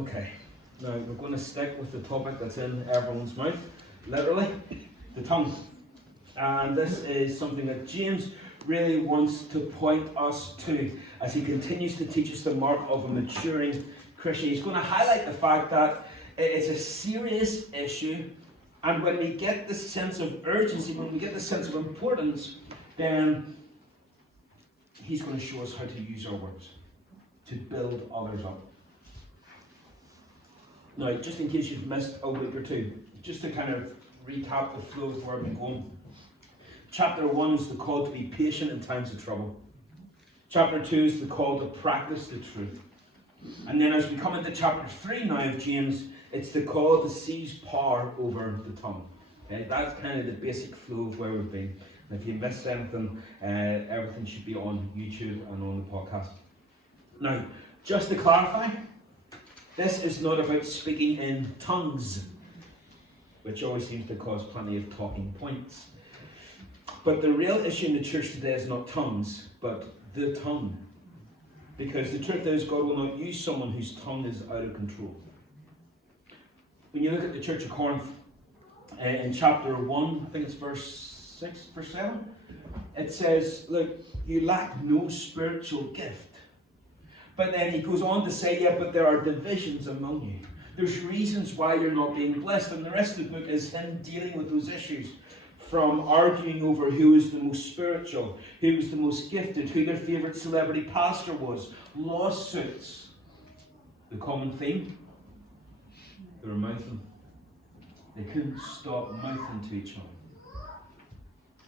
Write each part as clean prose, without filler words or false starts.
Okay, now we're going to stick with the topic that's in everyone's mouth, literally, the tongue. And this is something that James really wants to point us to as he continues to teach us the mark of a maturing Christian. He's going to highlight the fact that it's a serious issue, and when we get the sense of urgency, when we get the sense of importance, then he's going to show us how to use our words to build others up. Now, just in case you've missed a week or two, just to kind of recap the flow of where we've been going. Chapter 1 is the call to be patient in times of trouble. Chapter 2 is the call to practice the truth. And then as we come into chapter 3 now of James, it's the call to seize power over the tongue. Okay? That's kind of the basic flow of where we've been. And if you missed anything, everything should be on YouTube and on the podcast. Now, just to clarify, this is not about speaking in tongues, which always seems to cause plenty of talking points. But the real issue in the church today is not tongues, but the tongue. Because the truth is, God will not use someone whose tongue is out of control. When you look at the church of Corinth, in chapter 1, I think it's verse 6, verse 7, it says, look, you lack no spiritual gift. But then he goes on to say, yeah, but there are divisions among you. There's reasons why you're not being blessed. And the rest of the book is him dealing with those issues. From arguing over who is the most spiritual, who was the most gifted, who their favourite celebrity pastor was, lawsuits. The common theme, they were mouthing. They couldn't stop mouthing to each other.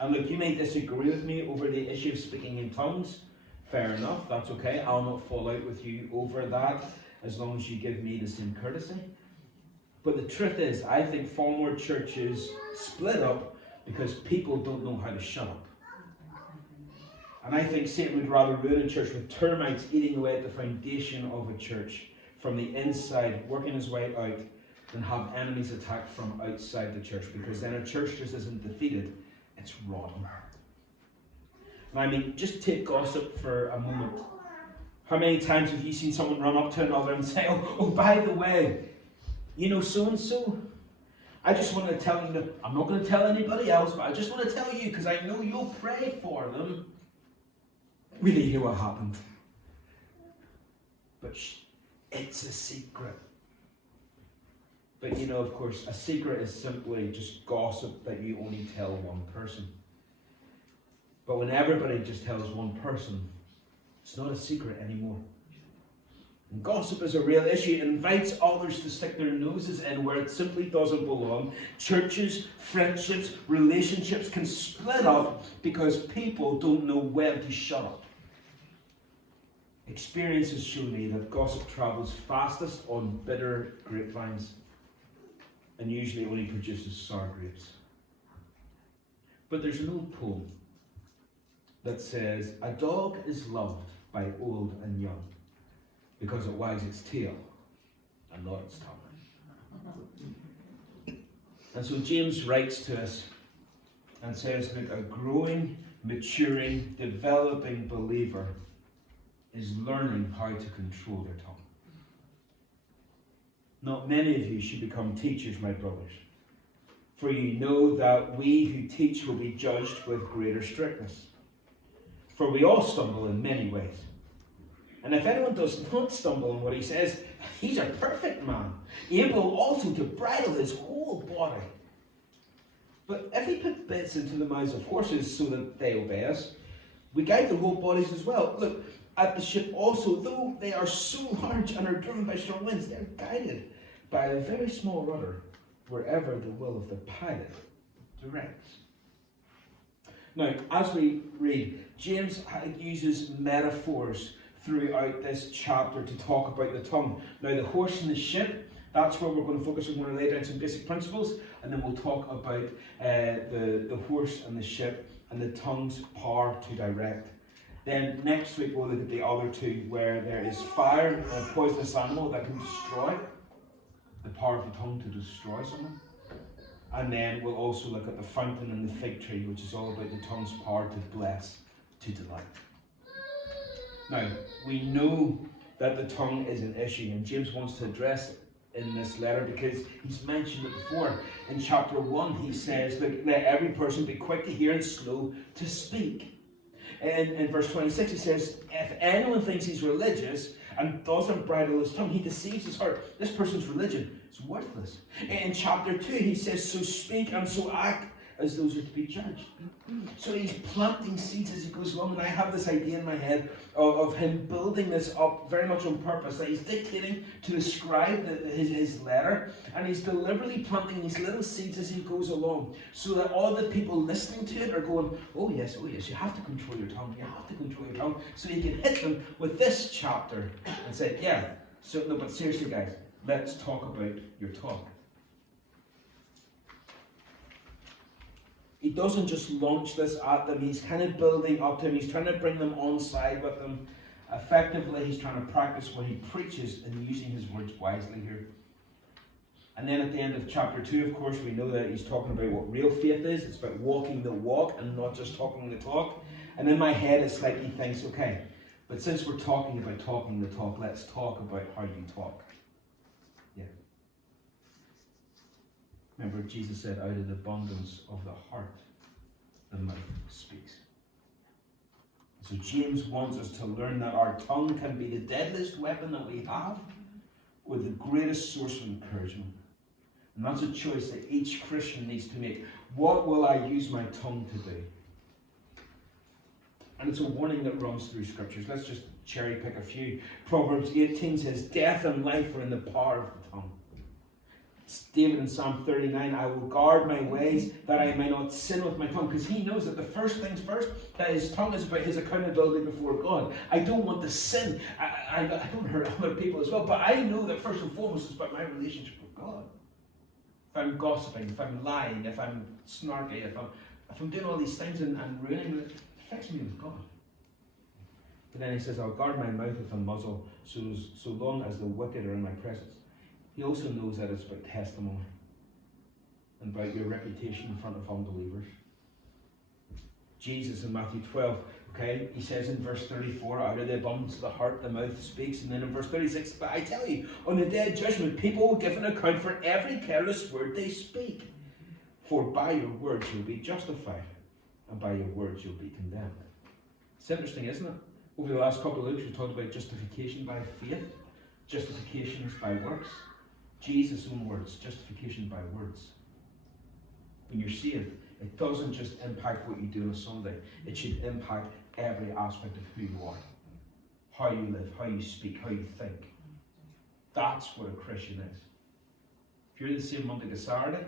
And look, you may disagree with me over the issue of speaking in tongues. Fair enough, that's okay. I'll not fall out with you over that as long as you give me the same courtesy. But the truth is, I think far more churches split up because people don't know how to shut up. And I think Satan would rather ruin a church with termites eating away at the foundation of a church from the inside, working his way out, than have enemies attack from outside the church, because then a church just isn't defeated, it's rotten. And I mean, just take gossip for a moment. How many times have you seen someone run up to another and say, oh, by the way, you know so-and-so? I just want to tell you that I'm not going to tell anybody else, but I just want to tell you because I know you'll pray for them. Really hear what happened. But it's a secret. But you know, of course, a secret is simply just gossip that you only tell one person. But when everybody just tells one person, it's not a secret anymore. And gossip is a real issue. It invites others to stick their noses in where it simply doesn't belong. Churches, friendships, relationships can split up because people don't know when to shut up. Experience has shown me that gossip travels fastest on bitter grapevines and usually only produces sour grapes. But there's an old poem that says, a dog is loved by old and young because it wags its tail and not its tongue. And so James writes to us and says that a growing, maturing, developing believer is learning how to control their tongue. Not many of you should become teachers, my brothers, for you know that we who teach will be judged with greater strictness. For we all stumble in many ways. And if anyone does not stumble in what he says, he's a perfect man, able also to bridle his whole body. But if we put bits into the mouths of horses so that they obey us, we guide their whole bodies as well. Look, at the ship also, though they are so large and are driven by strong winds, they're guided by a very small rudder wherever the will of the pilot directs. Now, as we read, James uses metaphors throughout this chapter to talk about the tongue. Now, the horse and the ship, that's where we're going to focus. We're going to lay down some basic principles, and then we'll talk about the horse and the ship and the tongue's power to direct. Then next week we'll look at the other two, where there is fire, a poisonous animal that can destroy, the power of the tongue to destroy someone. And then we'll also look at the fountain and the fig tree, which is all about the tongue's power to bless, to delight. Now, we know that the tongue is an issue, and James wants to address it in this letter because he's mentioned it before. In chapter 1, he says, "Look, let every person be quick to hear and slow to speak." And in verse 26, he says, "If anyone thinks he's religious and doesn't bridle his tongue, he deceives his heart. This person's religion is worthless." In chapter 2, he says, "So speak and so act as those are to be judged." So he's planting seeds as he goes along, and I have this idea in my head of him building this up very much on purpose, that he's dictating to the scribe his letter, and he's deliberately planting these little seeds as he goes along, so that all the people listening to it are going, oh yes, you have to control your tongue, so he can hit them with this chapter and say, yeah, so no, but seriously guys, let's talk about your talk. He doesn't just launch this at them, he's kind of building up to them, he's trying to bring them on side with them. Effectively, he's trying to practice what he preaches and using his words wisely here. And then at the end of chapter 2, of course, we know that he's talking about what real faith is. It's about walking the walk and not just talking the talk. And in my head, it's like he thinks, okay, but since we're talking about talking the talk, let's talk about how you talk. Yeah. Remember, Jesus said, out of the abundance of the heart, the mouth speaks. So James wants us to learn that our tongue can be the deadliest weapon that we have, or the greatest source of encouragement. And that's a choice that each Christian needs to make. What will I use my tongue to do? And it's a warning that runs through scriptures. Let's just cherry pick a few. Proverbs 18 says, death and life are in the power of the tongue. David in Psalm 39, I will guard my ways that I may not sin with my tongue, because he knows that the first things first, that his tongue is about his accountability before God. I don't want to sin. I don't hurt other people as well, but I know that first and foremost it's about my relationship with God. If I'm gossiping, if I'm lying, if I'm snarky, if I'm doing all these things and ruining it, it affects me with God. But then he says, I'll guard my mouth with a muzzle so long as the wicked are in my presence. He also knows that it's about testimony and about your reputation in front of unbelievers. Jesus in Matthew 12, okay, he says in verse 34, out of the abundance of the heart the mouth speaks. And then in verse 36, but I tell you, on the day of judgment, people will give an account for every careless word they speak. For by your words you'll be justified, and by your words you'll be condemned. It's interesting, isn't it? Over the last couple of weeks we talked about justification by faith, justification by works. Jesus' own words, justification by words. When you're saved, it doesn't just impact what you do on a Sunday. It should impact every aspect of who you are. How you live, how you speak, how you think. That's what a Christian is. If you're the same Monday to Saturday,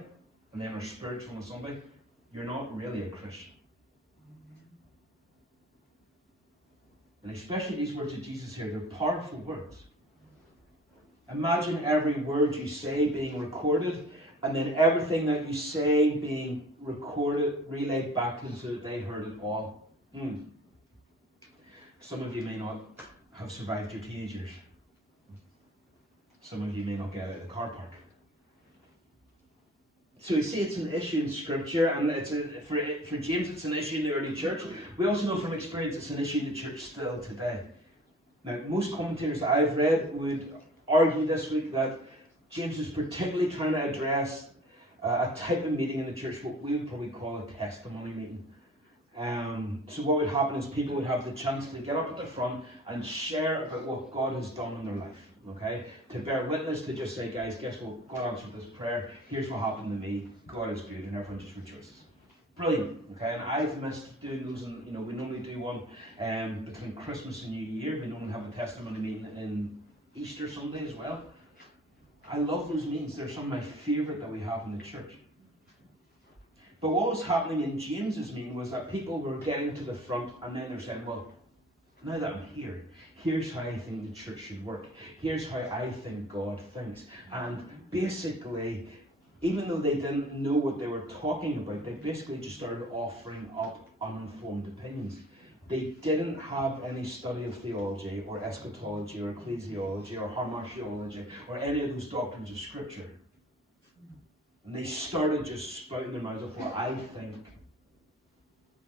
and then are spiritual on a Sunday, you're not really a Christian. And especially these words of Jesus here, they're powerful words. Imagine every word you say being recorded, and then everything that you say being recorded, relayed back to them so that they heard it all. Some of you may not have survived your teenage years. Some of you may not get out of the car park. So we see it's an issue in Scripture, and for James it's an issue in the early church. We also know from experience it's an issue in the church still today. Now, most commentators that I've read would argue this week that James is particularly trying to address a type of meeting in the church, what we would probably call a testimony meeting. So what would happen is people would have the chance to get up at the front and share about what God has done in their life. Okay, to bear witness, to just say, guys, guess what? God answered this prayer. Here's what happened to me. God is good, and everyone just rejoices. Brilliant. Okay, and I've missed doing those, and we normally do one between Christmas and New Year. We normally have a testimony meeting in Easter Sunday as well. I love those meetings. They're some of my favourite that we have in the church. But what was happening in James's meeting was that people were getting to the front, and then they're saying, well, now that I'm here, here's how I think the church should work. Here's how I think God thinks. And basically, even though they didn't know what they were talking about, they basically just started offering up uninformed opinions. They didn't have any study of theology or eschatology or ecclesiology or hamartiology or any of those doctrines of Scripture. And they started just spouting their mouths off what I think.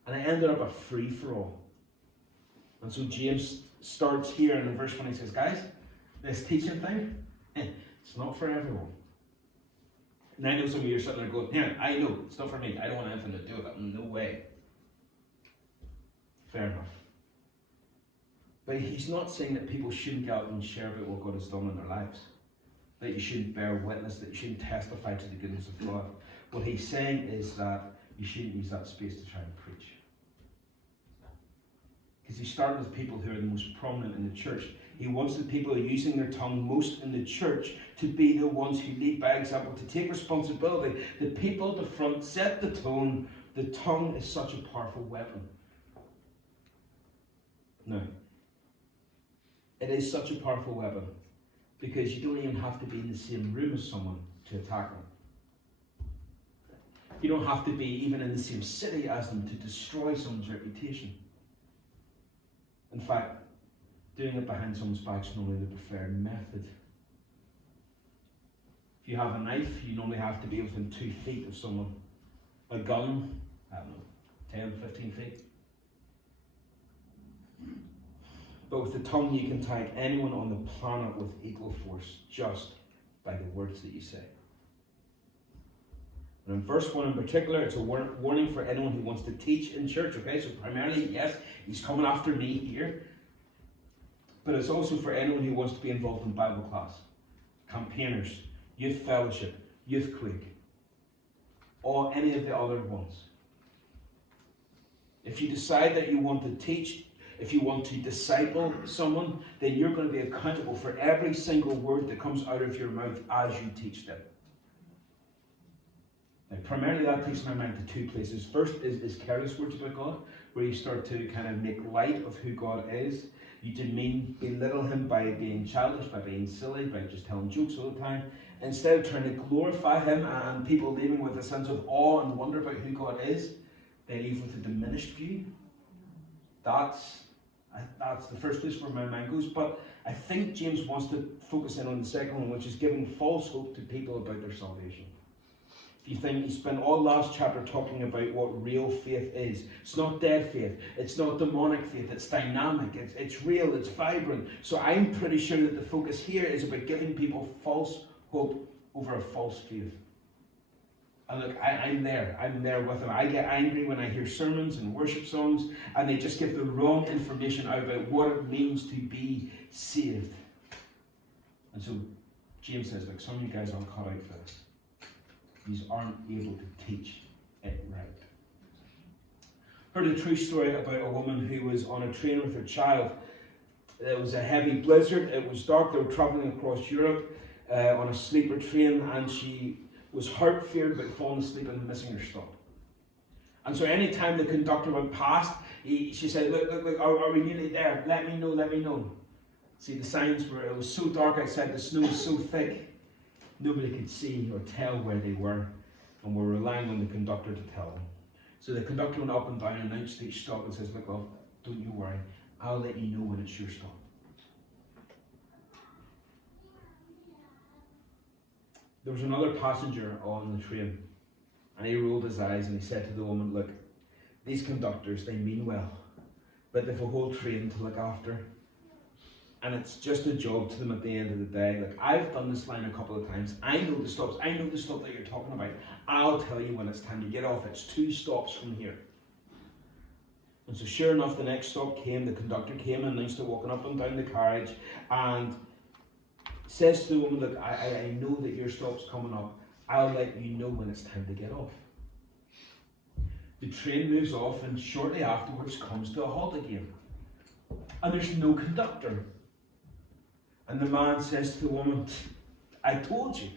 And it ended up a free-for-all. And so James starts here in verse 1. He says, guys, this teaching thing, it's not for everyone. And I know some of you are sitting there going, yeah, I know, it's not for me. I don't want anything to do with it. No way. Fair enough. But he's not saying that people shouldn't go out and share about what God has done in their lives. That you shouldn't bear witness, that you shouldn't testify to the goodness of God. What he's saying is that you shouldn't use that space to try and preach. Because he started with people who are the most prominent in the church. He wants the people who are using their tongue most in the church to be the ones who lead by example, to take responsibility. The people at the front set the tone. The tongue is such a powerful weapon. Now, it is such a powerful weapon because you don't even have to be in the same room as someone to attack them. You don't have to be even in the same city as them to destroy someone's reputation. In fact, doing it behind someone's back is normally the preferred method. If you have a knife, you normally have to be within 2 feet of someone. A gun, I don't know, 10, 15 feet. But with the tongue, you can tag anyone on the planet with equal force just by the words that you say. And in verse 1 in particular, it's a warning for anyone who wants to teach in church. Okay, so primarily, yes, he's coming after me here. But it's also for anyone who wants to be involved in Bible class, campaigners, youth fellowship, youth quake, or any of the other ones. If you decide that you want to teach, if you want to disciple someone, then you're going to be accountable for every single word that comes out of your mouth as you teach them. Now, primarily that takes my mind to 2 places. First is careless words about God, where you start to kind of make light of who God is. You didn't belittle him by being childish, by being silly, by just telling jokes all the time. Instead of trying to glorify him and people leaving with a sense of awe and wonder about who God is, they leave with a diminished view. That's the first place where my mind goes. But I think James wants to focus in on the second one, which is giving false hope to people about their salvation. If you think he spent all last chapter talking about what real faith is. It's not dead faith. It's not demonic faith. It's dynamic. It's real. It's vibrant. So I'm pretty sure that the focus here is about giving people false hope over a false faith. And look, I'm there. I'm there with them. I get angry when I hear sermons and worship songs and they just give the wrong information out about what it means to be saved. And so James says, look, some of you guys aren't cut out for this. These aren't able to teach it right. Heard a true story about a woman who was on a train with her child. It was a heavy blizzard. It was dark. They were travelling across Europe on a sleeper train, and she was feared about falling asleep and missing her stop. And so any time the conductor went past, she said, look, are we nearly there? Let me know. See, the signs were, it was so dark outside, the snow was so thick, nobody could see or tell where they were, and were relying on the conductor to tell them. So the conductor went up and down and announced each stop and says, look, love, don't you worry, I'll let you know when it's your stop. There was another passenger on the train, and he rolled his eyes and he said to the woman, look, these conductors, they mean well, but they've a whole train to look after, and it's just a job to them at the end of the day. Like, I've done this line a couple of times. I know the stops. I know the stop that you're talking about. I'll tell you when it's time to get off. It's 2 stops from here. And so sure enough, the next stop came. The conductor came and announced they're walking up and down the carriage and says to the woman, look, I know that your stop's coming up. I'll let you know when it's time to get off. The train moves off and shortly afterwards comes to a halt again. And there's no conductor. And the man says to the woman, I told you,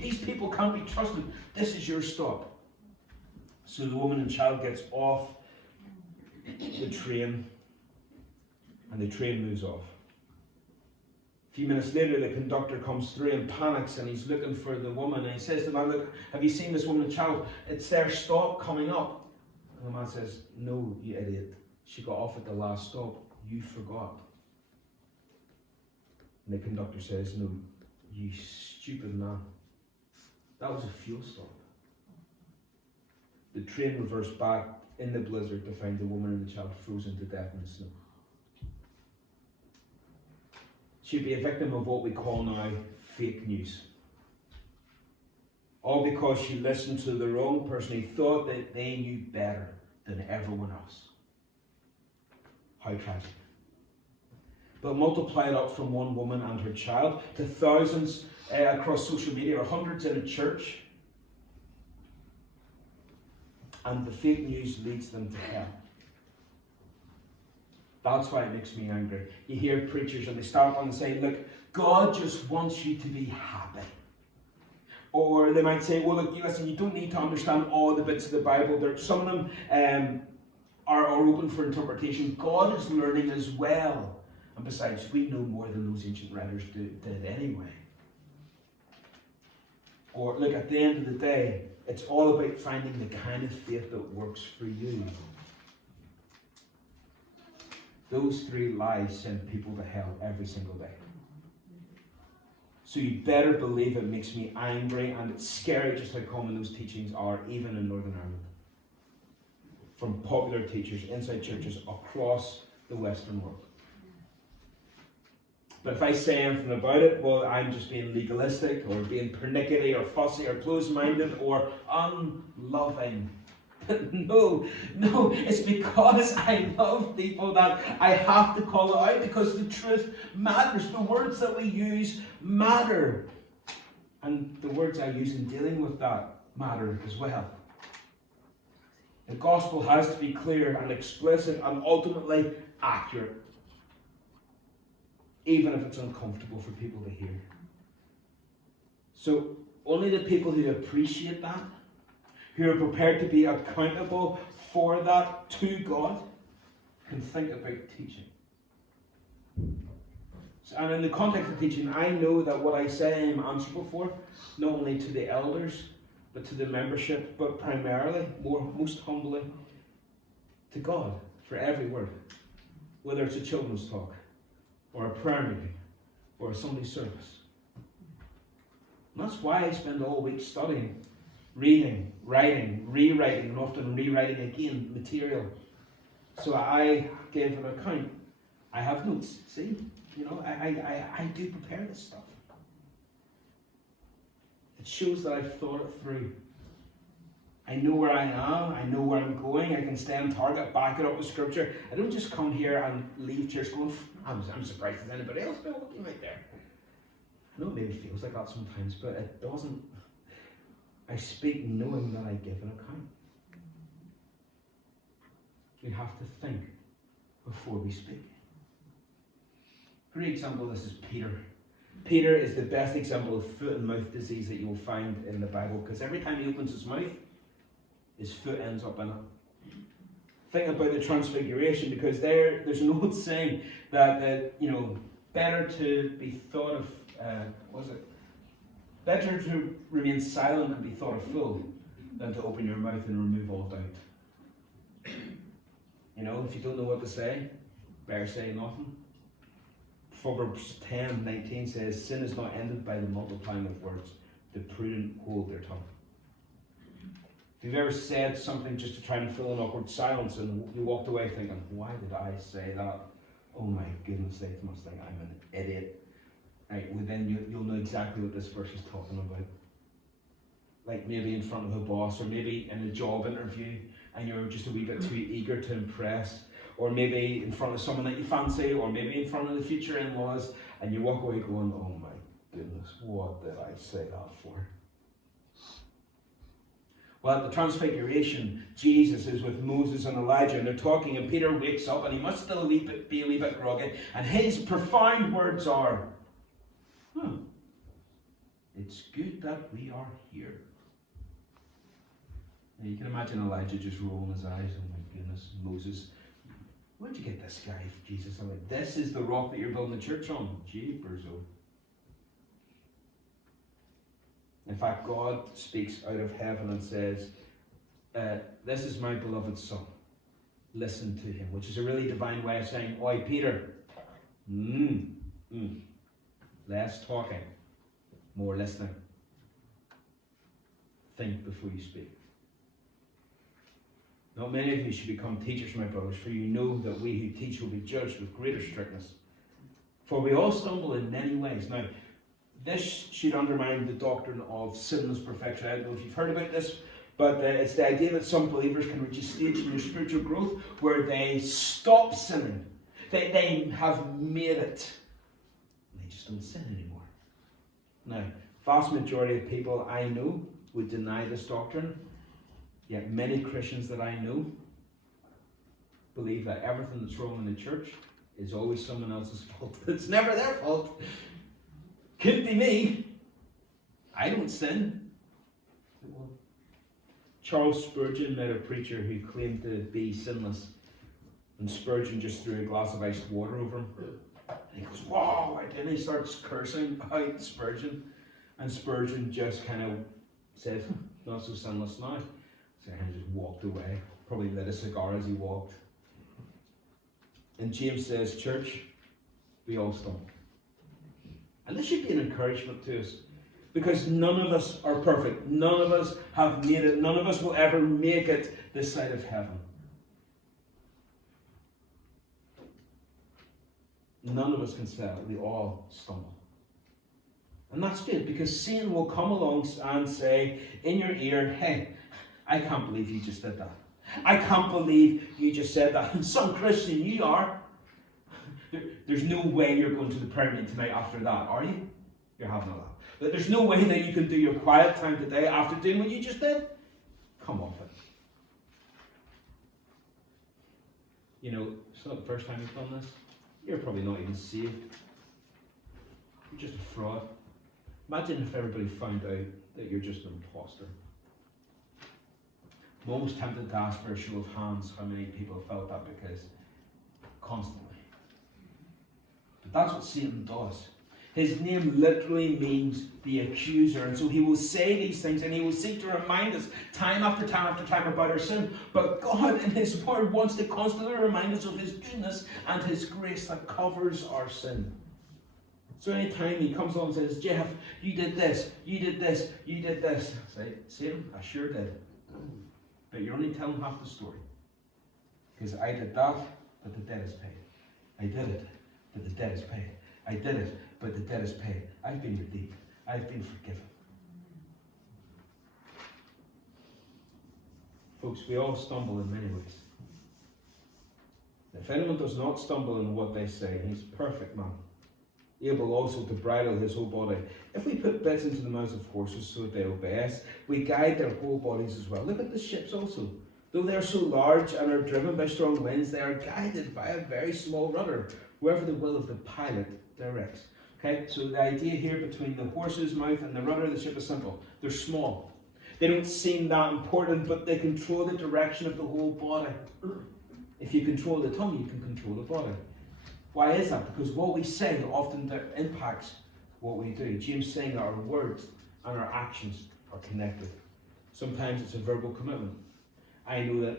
these people can't be trusted. This is your stop. So the woman and child gets off the train and the train moves off. A few minutes later, the conductor comes through and panics and he's looking for the woman and he says to the man, look, have you seen this woman and child? It's their stop coming up. And the man says, no, you idiot. She got off at the last stop. You forgot. And the conductor says, no, you stupid man. That was a fuel stop. The train reversed back in the blizzard to find the woman and the child frozen to death in the snow. she'd be a victim of what we call now fake news. All because she listened to the wrong person who thought that they knew better than everyone else. How tragic. But multiply it up from one woman and her child to thousands across social media, or hundreds in a church, and the fake news leads them to hell. That's why it makes me angry. You hear preachers and they start on and say, look, God just wants you to be happy. Or they might say, well, look, listen, you don't need to understand all the bits of the Bible. Some of them are open for interpretation. God is learning as well. And besides, we know more than those ancient writers did anyway. Or look, at the end of the day, it's all about finding the kind of faith that works for you. Those three lies send people to hell every single day. So you better believe it makes me angry, and it's scary just how common those teachings are, even in Northern Ireland. From popular teachers inside churches across the Western world. But if I say anything about it, well, I'm just being legalistic, or being pernickety, or fussy, or closed-minded, or unloving. No, it's because I love people that I have to call it out, because the truth matters. The words that we use matter. And the words I use in dealing with that matter as well. The gospel has to be clear and explicit and ultimately accurate, even if it's uncomfortable for people to hear. So only the people who appreciate that, who are prepared to be accountable for that to God, can think about teaching. And in the context of teaching, I know that what I say I'm answerable for, not only to the elders, but to the membership, but primarily, most humbly, to God for every word. Whether it's a children's talk, or a prayer meeting, or a Sunday service. And that's why I spend all week studying, reading, writing, rewriting, and often rewriting again material. So I give an account. I have notes. See? I do prepare this stuff. It shows that I've thought it through. I know where I am. I know where I'm going. I can stay on target, back it up with scripture. I don't just come here and leave church going, I'm surprised there's anybody else been looking right there. I know it maybe feels like that sometimes, but it doesn't. I speak knowing that I give an account. We have to think before we speak. Great example of this is Peter. Peter is the best example of foot and mouth disease that you will find in the Bible, because every time he opens his mouth, his foot ends up in it. Think about the transfiguration, because there's an old saying that better to be thought of, better to remain silent and be thought of fool than to open your mouth and remove all doubt. If you don't know what to say, better say nothing. Proverbs 10:19 says, sin is not ended by the multiplying of words. The prudent hold their tongue. If you've ever said something just to try and fill an awkward silence and you walked away thinking, why did I say that? Oh my goodness, they must think I'm an idiot. Right, well then you'll know exactly what this verse is talking about. Like maybe in front of a boss, or maybe in a job interview and you're just a wee bit too eager to impress. Or maybe in front of someone that you fancy, or maybe in front of the future in-laws, and you walk away going, oh my goodness, what did I say that for? Well, at the Transfiguration, Jesus is with Moses and Elijah, and they're talking, and Peter wakes up, and he must still be a wee bit groggy, and his profound words are, it's good that we are here. And you can imagine Elijah just rolling his eyes, oh my goodness, Moses, where'd you get this guy, Jesus? I'm like, this is the rock that you're building the church on. Jeepers, oh. In fact, God speaks out of heaven and says, this is my beloved son. Listen to him, which is a really divine way of saying, oi, Peter, less talking, more listening. Think before you speak. Not many of you should become teachers, my brothers, for you know that we who teach will be judged with greater strictness. For we all stumble in many ways. Now, this should undermine the doctrine of sinless perfection. I don't know if you've heard about this, but it's the idea that some believers can reach a stage in their spiritual growth where they stop sinning. They have made it. They just don't sin anymore. Now, vast majority of people I know would deny this doctrine, yet many Christians that I know believe that everything that's wrong in the church is always someone else's fault. It's never their fault. Couldn't be me. I don't sin. Charles Spurgeon met a preacher who claimed to be sinless, and Spurgeon just threw a glass of iced water over him. And he goes, "Wow!" And he starts cursing out Spurgeon, and Spurgeon just kind of said, "Not so sinless now." So he just walked away. Probably lit a cigar as he walked. And James says, "Church, we all stumble." And this should be an encouragement to us, because none of us are perfect. None of us have made it. None of us will ever make it this side of heaven. None of us can say it. We all stumble. And that's good, because Satan will come along and say in your ear, "Hey, I can't believe you just did that. I can't believe you just said that. And some Christian you are. There's no way you're going to the prayer meeting tonight after that, are you? You're having a laugh. But there's no way that you can do your quiet time today after doing what you just did. Come off it." You know, it's not the first time you've done this. You're probably not even saved. You're just a fraud. Imagine if everybody found out that you're just an imposter. I'm almost tempted to ask for a show of hands how many people have felt that, because constantly. But that's what Satan does. His name literally means the accuser, and so he will say these things and he will seek to remind us time after time after time about our sin. But God in his word wants to constantly remind us of his goodness and his grace that covers our sin. So anytime he comes on and says, "Jeff, you did this, you did this, you did this," I say, "Satan, I sure did. But you're only telling half the story. Because I did that, but the debt is paid. I did it, but the debt is paid. I did it, but the debt is paid. I've been redeemed. I've been forgiven." Folks, we all stumble in many ways. If anyone does not stumble in what they say, he's a perfect man, able also to bridle his whole body. If we put bits into the mouths of horses so that they obey us, we guide their whole bodies as well. Look at the ships also. Though they are so large and are driven by strong winds, they are guided by a very small rudder, wherever the will of the pilot directs. Okay, so the idea here between the horse's mouth and the rudder of the ship is simple. They're small. They don't seem that important, but they control the direction of the whole body. If you control the tongue, you can control the body. Why is that? Because what we say often impacts what we do. James is saying that our words and our actions are connected. Sometimes it's a verbal commitment. I know that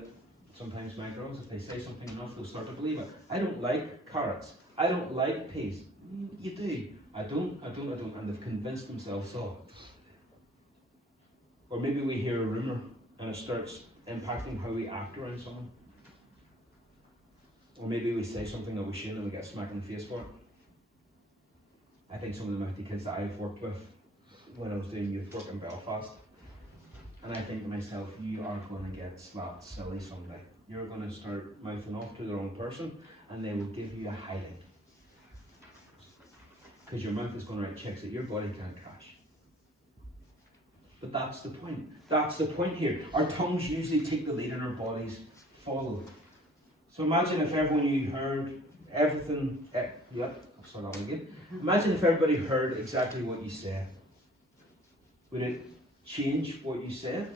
sometimes my girls, if they say something enough, they'll start to believe it. "I don't like carrots. I don't like peas." You do. I don't. And they've convinced themselves so. Or maybe we hear a rumour and it starts impacting how we act around someone. Or maybe we say something that we shouldn't and we get smacked in the face for it. I think some of the mouthy kids that I've worked with when I was doing youth work in Belfast, and I think to myself, you are going to get slapped silly someday. You're going to start mouthing off to the wrong person and they will give you a hiding. Because your mouth is going to write checks that your body can't cash. But that's the point. That's the point here. Our tongues usually take the lead and our bodies follow. So imagine if everyone you heard everything, I'll start that one again. Imagine if everybody heard exactly what you said. Would it change what you said?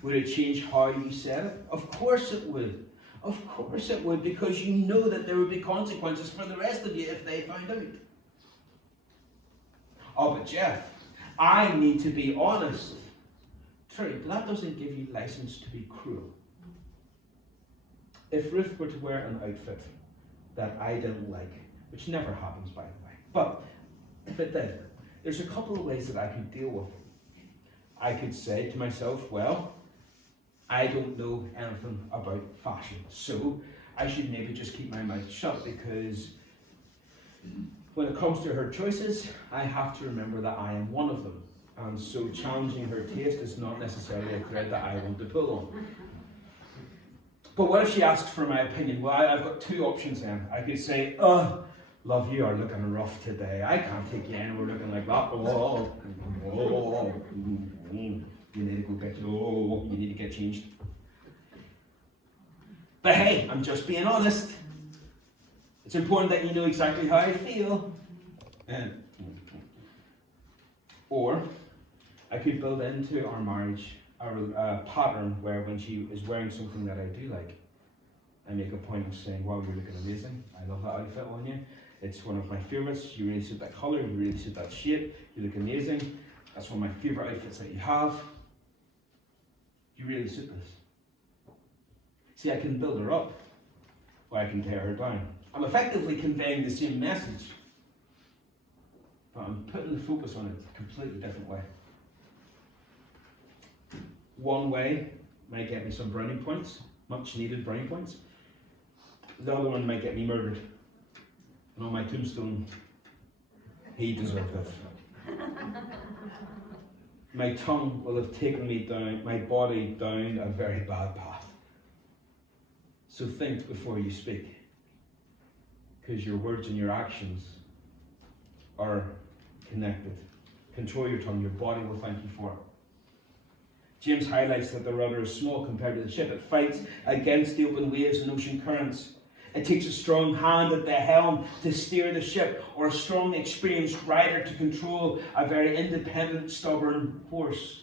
Would it change how you said it? Of course it would. Of course it would, because you know that there would be consequences for the rest of you if they found out. "Oh, but Jeff, I need to be honest." True, but that doesn't give you license to be cruel. If Ruth were to wear an outfit that I didn't like, which never happens by the way, but if it did, there's a couple of ways that I could deal with it. I could say to myself, well, I don't know anything about fashion, so I should maybe just keep my mouth shut, because When it comes to her choices, I have to remember that I am one of them. And so challenging her taste is not necessarily a thread that I want to pull on. But what if she asks for my opinion? Well, I've got two options then. I could say, oh, love, you are looking rough today. I can't take you anywhere looking like that. You need to go get, you need to get changed. But hey, I'm just being honest. It's important that you know exactly how I feel. Or I could build into our marriage a pattern where when she is wearing something that I do like, I make a point of saying, wow, you're looking amazing. I love that outfit on you. It's one of my favourites. You really suit that colour. You really suit that shape. You look amazing. That's one of my favourite outfits that you have. You really suit this. See, I can build her up, or I can tear her down. I'm effectively conveying the same message, but I'm putting the focus on a completely different way. One way might get me some brownie points, much needed brownie points. The other one might get me murdered. And on my tombstone, he deserved it. My tongue will have taken me down, my body down a very bad path. So think before you speak, because your words and your actions are connected. Control your tongue, your body will thank you for it. James highlights that the rudder is small compared to the ship. It fights against the open waves and ocean currents. It takes a strong hand at the helm to steer the ship, or a strong, experienced rider to control a very independent, stubborn horse.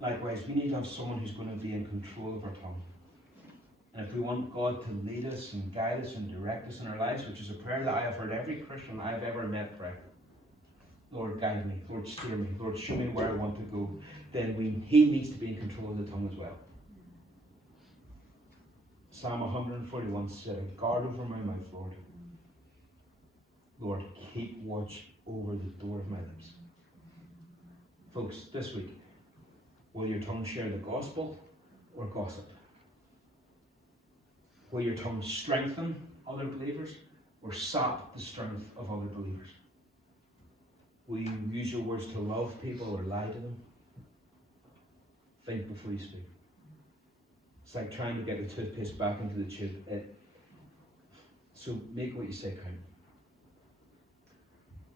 Likewise, we need to have someone who's going to be in control of our tongue. And if we want God to lead us and guide us and direct us in our lives, which is a prayer that I have heard every Christian I have ever met pray, Lord, guide me. Lord, steer me. Lord, show me where I want to go. Then He needs to be in control of the tongue as well. Psalm 141 said, guard over my mouth, Lord. Lord, keep watch over the door of my lips. Folks, this week, will your tongue share the gospel or gossip? Will your tongue strengthen other believers or sap the strength of other believers? Will you use your words to love people or lie to them? Think before you speak. It's like trying to get the toothpaste back into the tube. So make what you say count.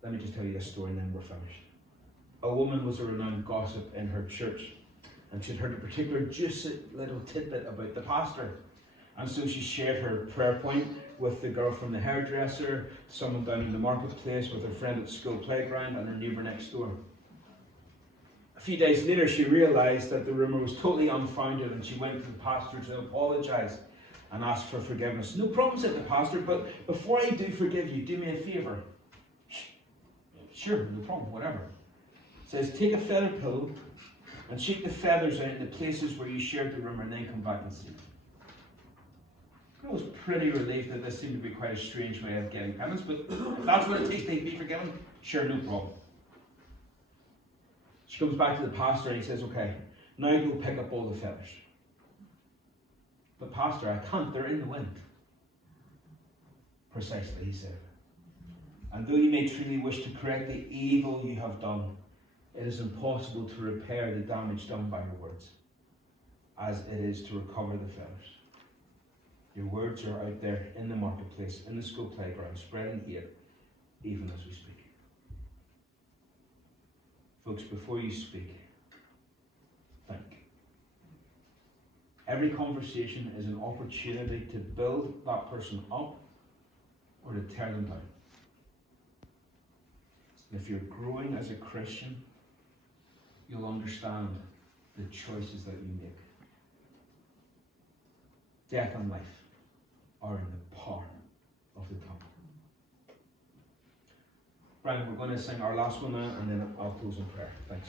Let me just tell you this story and then we're finished. A woman was a renowned gossip in her church, and she'd heard a particular juicy little tidbit about the pastor. And so she shared her prayer point with the girl from the hairdresser, someone down in the marketplace, with her friend at the school playground, and her neighbour next door. A few days later, she realised that the rumour was totally unfounded, and she went to the pastor to apologise and ask for forgiveness. No problem, said the pastor, but before I do forgive you, do me a favour. Sure, no problem, whatever. Says, take a feather pillow and shake the feathers out in the places where you shared the rumour, and then come back and see. I was pretty relieved that this seemed to be quite a strange way of getting penance, but if that's what it takes to be forgiven, sure, no problem. She comes back to the pastor and he says, okay, now go pick up all the feathers. But pastor, I can't, they're in the wind. Precisely, he said. And though you may truly wish to correct the evil you have done, it is impossible to repair the damage done by your words, as it is to recover the feathers. Your words are out there in the marketplace, in the school playground, spreading hate, even as we speak. Folks, before you speak, think. Every conversation is an opportunity to build that person up or to tear them down. And if you're growing as a Christian, you'll understand the choices that you make. Death and life are in the power of the tongue. Brian, we're going to sing our last one now, and then I'll close in prayer. Thanks.